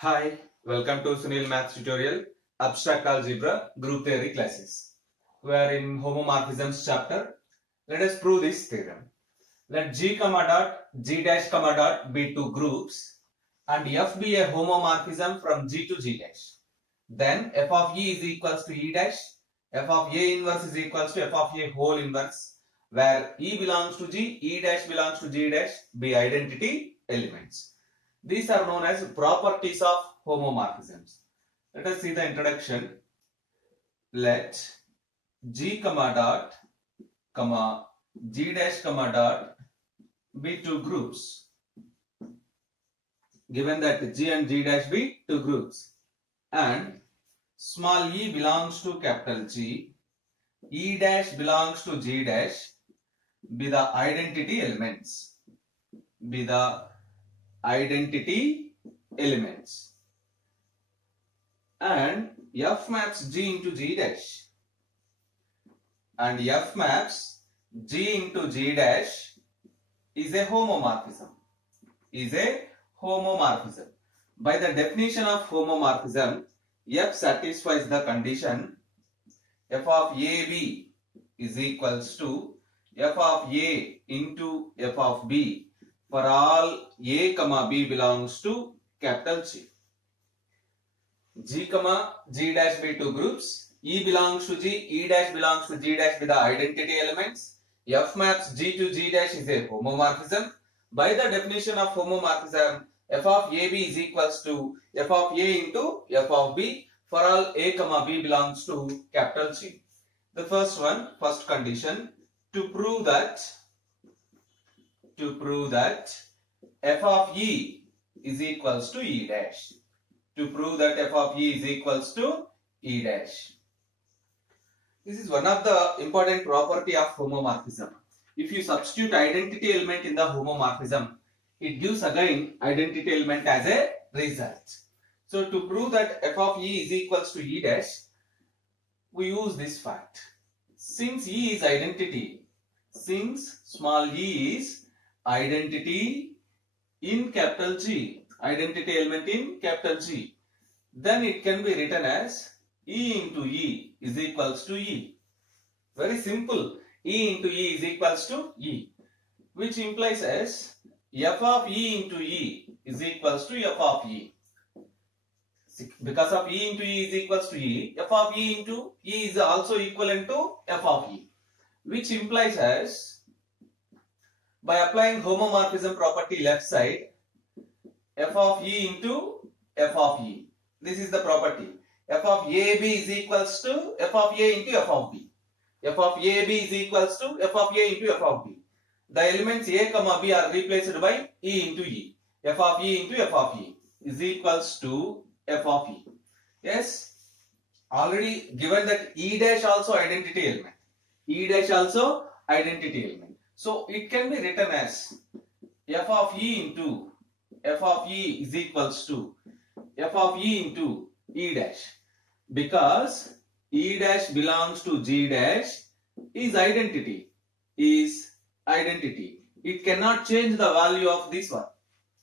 Hi, welcome to Sunil Maths tutorial, Abstract Algebra, Group Theory classes. We are in Homomorphisms chapter. Let us prove this theorem. Let G comma dot, G dash comma dot be two groups and F be a homomorphism from G to G dash. Then F of E is equals to E dash, F of A inverse is equals to F of A whole inverse, where E belongs to G, E dash belongs to G dash, be identity elements. These are known as properties of homomorphisms. Let us see the introduction. Let G comma dot comma G dash comma dot be two groups. Given that G and G dash be two groups and small e belongs to capital G, E dash belongs to G dash, be the identity elements. Be the identity elements. And F maps G into G dash. And F maps G into G dash is a homomorphism. Is a homomorphism. By the definition of homomorphism, F satisfies the condition F of AB is equals to F of A into F of B for all A comma B belongs to capital G. G comma G dash be two groups. E belongs to G, E dash belongs to G dash with the identity elements. F maps G to G dash is a homomorphism. By the definition of homomorphism, F of AB is equals to F of A into F of B for all A comma B belongs to capital G. The first condition, to prove that F of E is equals to E dash. To prove that F of E is equals to E dash. This is one of the important property of homomorphism. If you substitute identity element in the homomorphism, it gives again identity element as a result. So to prove that F of E is equals to E dash, we use this fact. Since E is identity, since small e is identity in capital G, identity element in capital G, then it can be written as E into E is equals to E. Very simple. E into E is equals to E, which implies as F of E into E is equals to F of E. Because of E into E is equals to E, F of E into E is also equivalent to F of E, which implies as by applying homomorphism property left side, F of E into F of E. This is the property. F of AB is equals to F of A into F of B. F of AB is equals to F of A into F of B. The elements A comma B are replaced by E into E. F of E into F of E is equals to F of E. Yes, already given that E dash also identity element. E dash also identity element. So it can be written as F of E into F of E is equals to F of E into E dash. Because E dash belongs to G dash is identity. It cannot change the value of this one.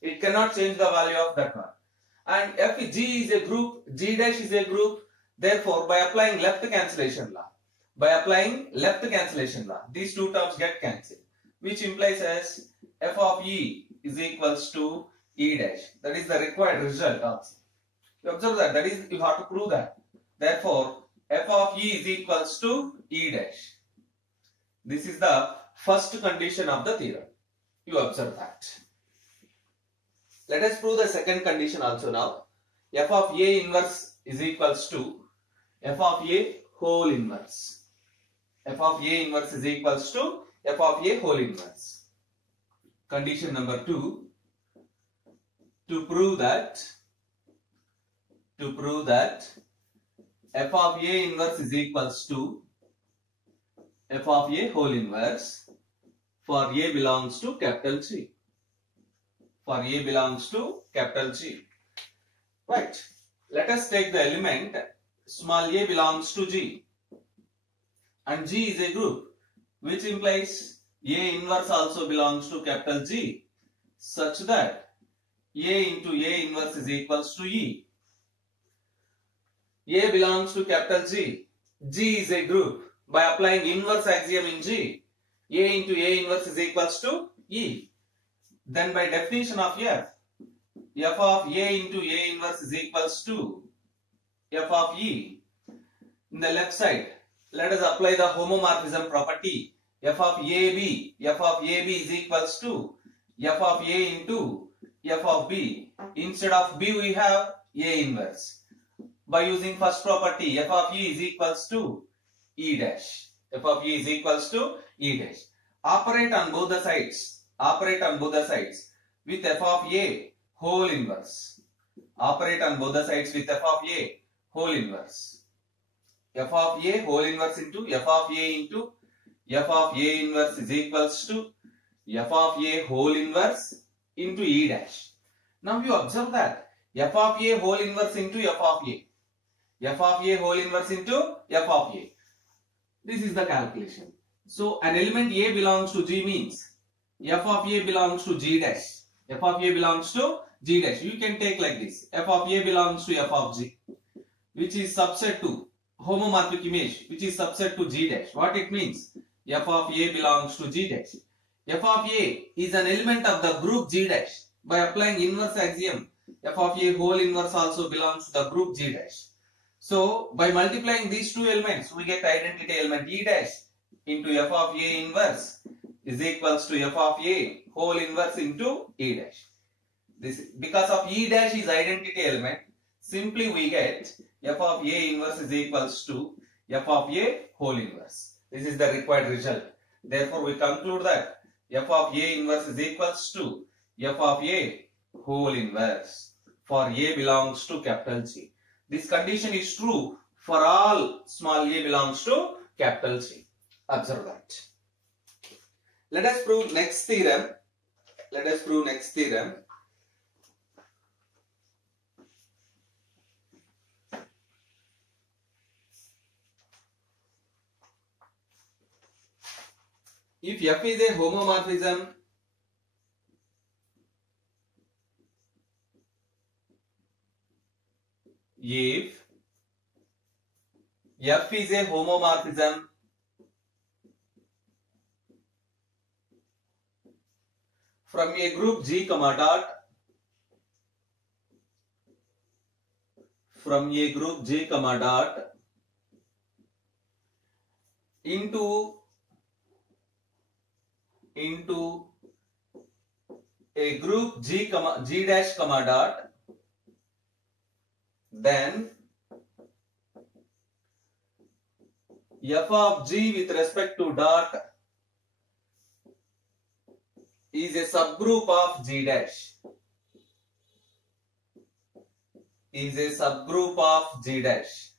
It cannot change the value of that one. And F G is a group, G dash is a group. Therefore, by applying left cancellation law, these two terms get cancelled, which implies as F of E is equals to E dash. That is the required result also. You observe that. That is, you have to prove that. Therefore, F of E is equals to E dash. This is the first condition of the theorem. You observe that. Let us prove the second condition also now. F of A inverse is equals to F of A whole inverse. F of A inverse is equals to F of A whole inverse. Condition number 2. To prove that F of A inverse is equals to F of A whole inverse for A belongs to capital G. For A belongs to capital G. Right. Let us take the element small a belongs to G. And G is a group, which implies A inverse also belongs to capital G, such that A into A inverse is equals to E. A belongs to capital G. G is a group. By applying inverse axiom in G, A into A inverse is equals to E. Then by definition of F of A into A inverse is equals to F of E. In the left side, let us apply the homomorphism property. F of AB is equals to F of A into F of B. Instead of B we have A inverse. By using first property, F of E is equals to E dash. F of E is equals to E dash. Operate on both the sides. Operate on both the sides with F of A whole inverse. Operate on both the sides with F of A whole inverse. F of A whole inverse into F of A into F of A inverse is equals to F of A whole inverse into E dash. Now you observe that F of A whole inverse into F of A. F of A whole inverse into F of A. This is the calculation. So an element A belongs to G means F of A belongs to G dash. F of A belongs to G dash. You can take like this. F of A belongs to F of G, which is subset to homomorphic image, which is subset to G dash. What it means? F of A belongs to G dash. F of A is an element of the group G dash. By applying inverse axiom, F of A whole inverse also belongs to the group G dash. So by multiplying these two elements, we get identity element E dash into F of A inverse is equals to F of A whole inverse into E dash. This because of E dash is identity element, simply we get F of A inverse is equals to F of A whole inverse. This is the required result. Therefore, we conclude that F of A inverse is equals to F of A whole inverse for A belongs to capital G. This condition is true for all small a belongs to capital G. Observe that. Let us prove next theorem. Let us prove next theorem. If F is a homomorphism, if F is a homomorphism from a group G comma dot, from a group G comma dot into a group G dash comma dot, then F of G with respect to dot is a subgroup of G dash. Is a subgroup of G dash.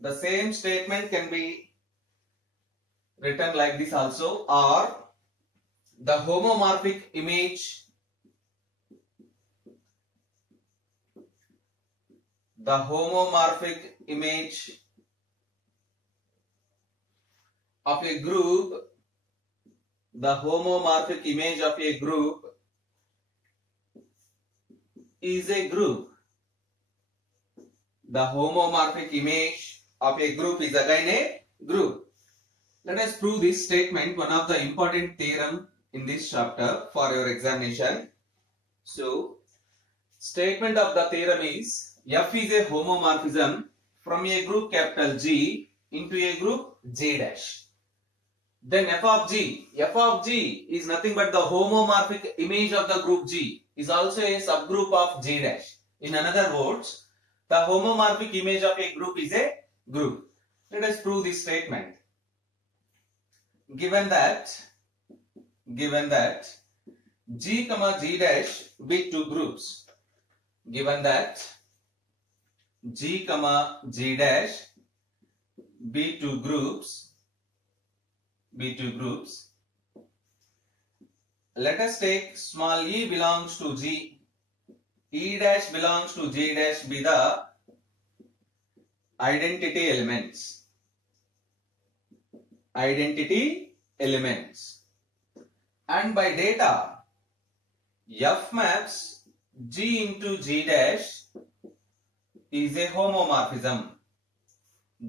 The same statement can be written like this also, or the homomorphic image of a group, the homomorphic image of a group is a group. The homomorphic image of a group is again a group. Let us prove this statement, one of the important theorem in this chapter for your examination. So, statement of the theorem is F is a homomorphism from a group capital G into a group J dash. Then F of G is nothing but the homomorphic image of the group G is also a subgroup of J dash. In other words, the homomorphic image of a group is a group. Let us prove this statement. Given that G comma G dash be two groups. Given that G comma G dash be two groups. Let us take small e belongs to G, E dash belongs to J dash be the identity elements. And by data F maps G into G dash is a homomorphism.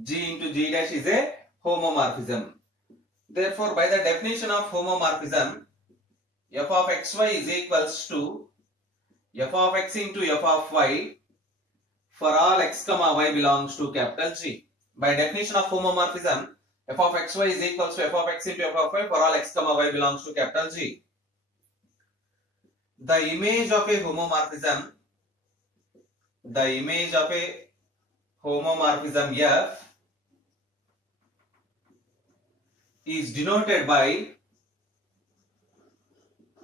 G into G dash is a homomorphism. Therefore, by the definition of homomorphism, f of xy is equals to f of x into f of y for all x comma y belongs to capital G. By definition of homomorphism, f of xy is equals to f of x into f of y for all x comma y belongs to capital G. The image of a homomorphism, F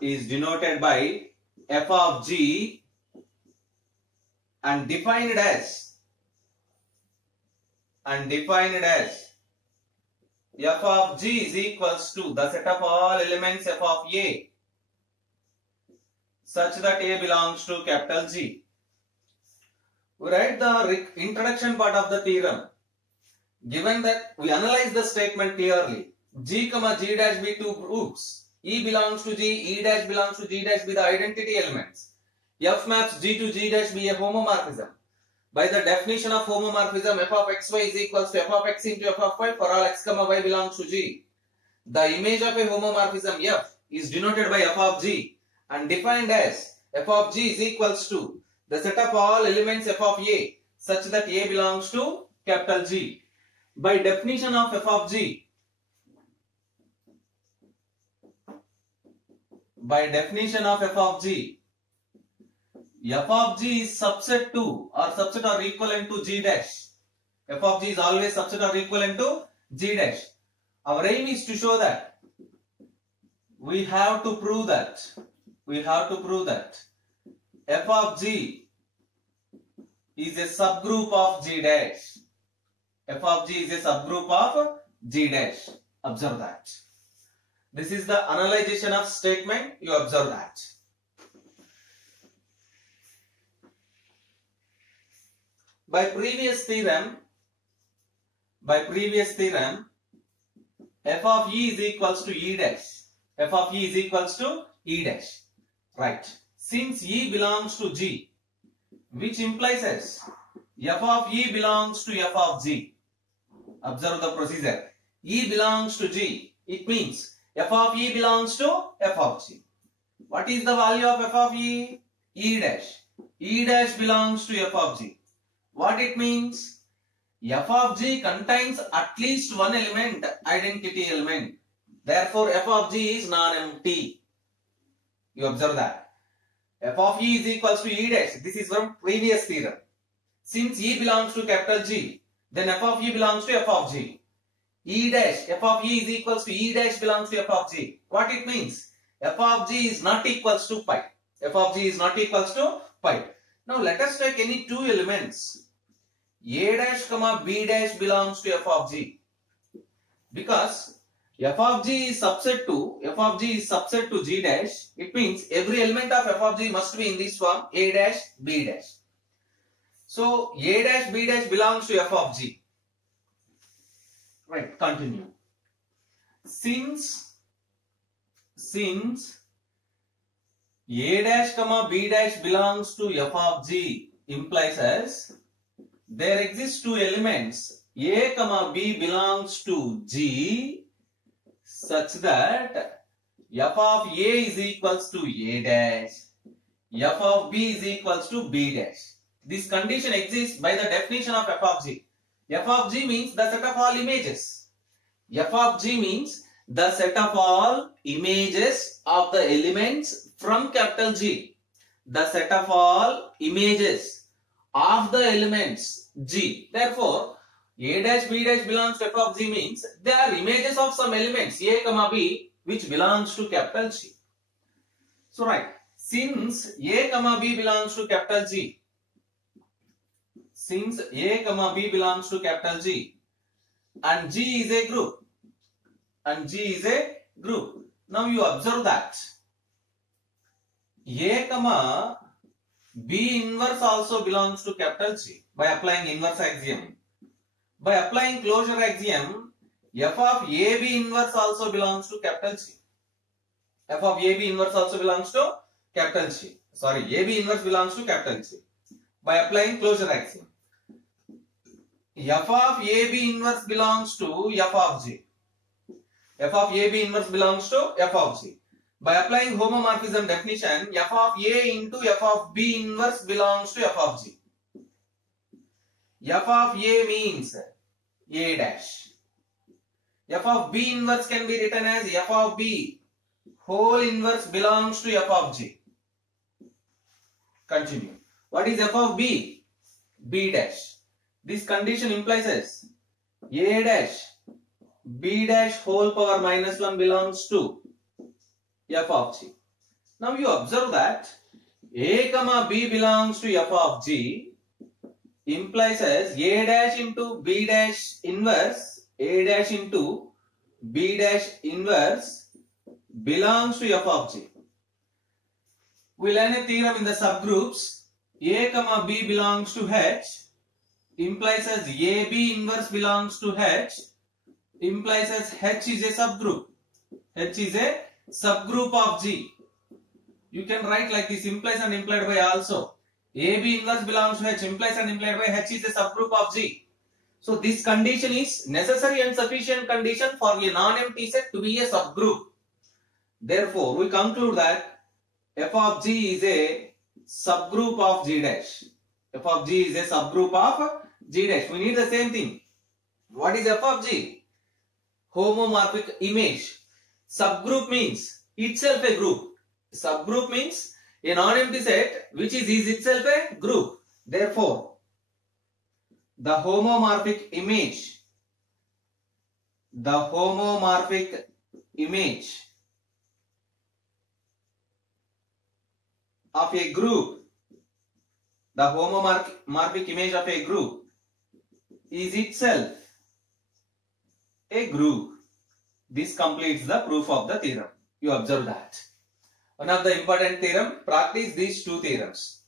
is denoted by f of g and defined as f of g is equals to the set of all elements f of a such that a belongs to capital G. We write the introduction part of the theorem. Given that we analyze the statement clearly, G comma G dash be two groups, E belongs to G, E dash belongs to G dash be the identity elements. F maps G to G dash be a homomorphism. By the definition of homomorphism, f of xy is equals to f of x into f of y for all x comma y belongs to G. The image of a homomorphism F is denoted by f of G and defined as f of G is equals to the set of all elements f of a such that a belongs to capital G. By definition of f of G, f of G is subset to or subset or equivalent to G dash. F of G is always subset or equivalent to G dash. Our aim is to show that we have to prove that f of G is a subgroup of G dash. F of G is a subgroup of G dash. Observe that. This is the analyzation of statement. You observe that. By previous theorem, f of E is equals to E dash. F of E is equals to E dash. Right. Since E belongs to G, which implies as f of E belongs to f of G. Observe the procedure. E belongs to G. It means f of E belongs to f of G. What is the value of f of E? E dash. E dash belongs to f of G. What it means? F of G contains at least one element, identity element. Therefore, f of G is non-empty. You observe that. F of E is equals to E dash. This is from previous theorem. Since E belongs to capital G, then f of E belongs to f of G. E dash, f of E is equals to E dash belongs to f of G. What it means? F of G is not equals to pi. F of G is not equals to pi. Now let us take any two elements. A dash comma B dash belongs to f of G. Because f of G is subset to G dash, it means every element of f of G must be in this form A dash B dash. So A dash B dash belongs to f of G. Right, continue. Since A dash comma B dash belongs to f of G implies as there exist two elements A comma B belongs to G such that f of A is equals to A dash, f of B is equals to B dash. This condition exists by the definition of f of G. F of G means the set of all images. F of G means the set of all images of the elements from capital G. The set of all images of the elements G. Therefore, A dash B dash belongs to f of G means they are images of some elements A comma B which belongs to capital G. So right, since A comma B belongs to capital G, and G is a group, now you observe that A comma B inverse also belongs to capital G by applying inverse axiom. By applying closure axiom, f of AB inverse also belongs to capital G. F of AB inverse also belongs to capital C. Sorry, AB inverse belongs to capital C. By applying closure axiom, f of AB inverse belongs to f of G. F of AB inverse belongs to f of G. By applying homomorphism definition, f of A into f of B inverse belongs to f of G. F of A means A dash. F of B inverse can be written as f of B whole inverse belongs to f of G. Continue. What is f of B? B dash. This condition implies as A dash B dash whole power minus 1 belongs to f of G. Now you observe that A comma B belongs to f of G implies as A dash into B dash inverse, A dash into B dash inverse belongs to f of G. We learn a theorem in the subgroups. A comma B belongs to H implies as AB inverse belongs to H implies as H is a subgroup. H is a subgroup of G. You can write like this, implies and implied by also. AB inverse belongs to H, implies and implied by H is a subgroup of G. So this condition is necessary and sufficient condition for a non-empty set to be a subgroup. Therefore, we conclude that f of G is a subgroup of G dash. F of G is a subgroup of G dash. We need the same thing. What is f of G? Homomorphic image. Subgroup means itself a group. Subgroup means a non-empty set which is itself a group. Therefore, the homomorphic image of a group, the homomorphic image of a group is itself a group. This completes the proof of the theorem. You observe that. One of the important theorem, practice these two theorems.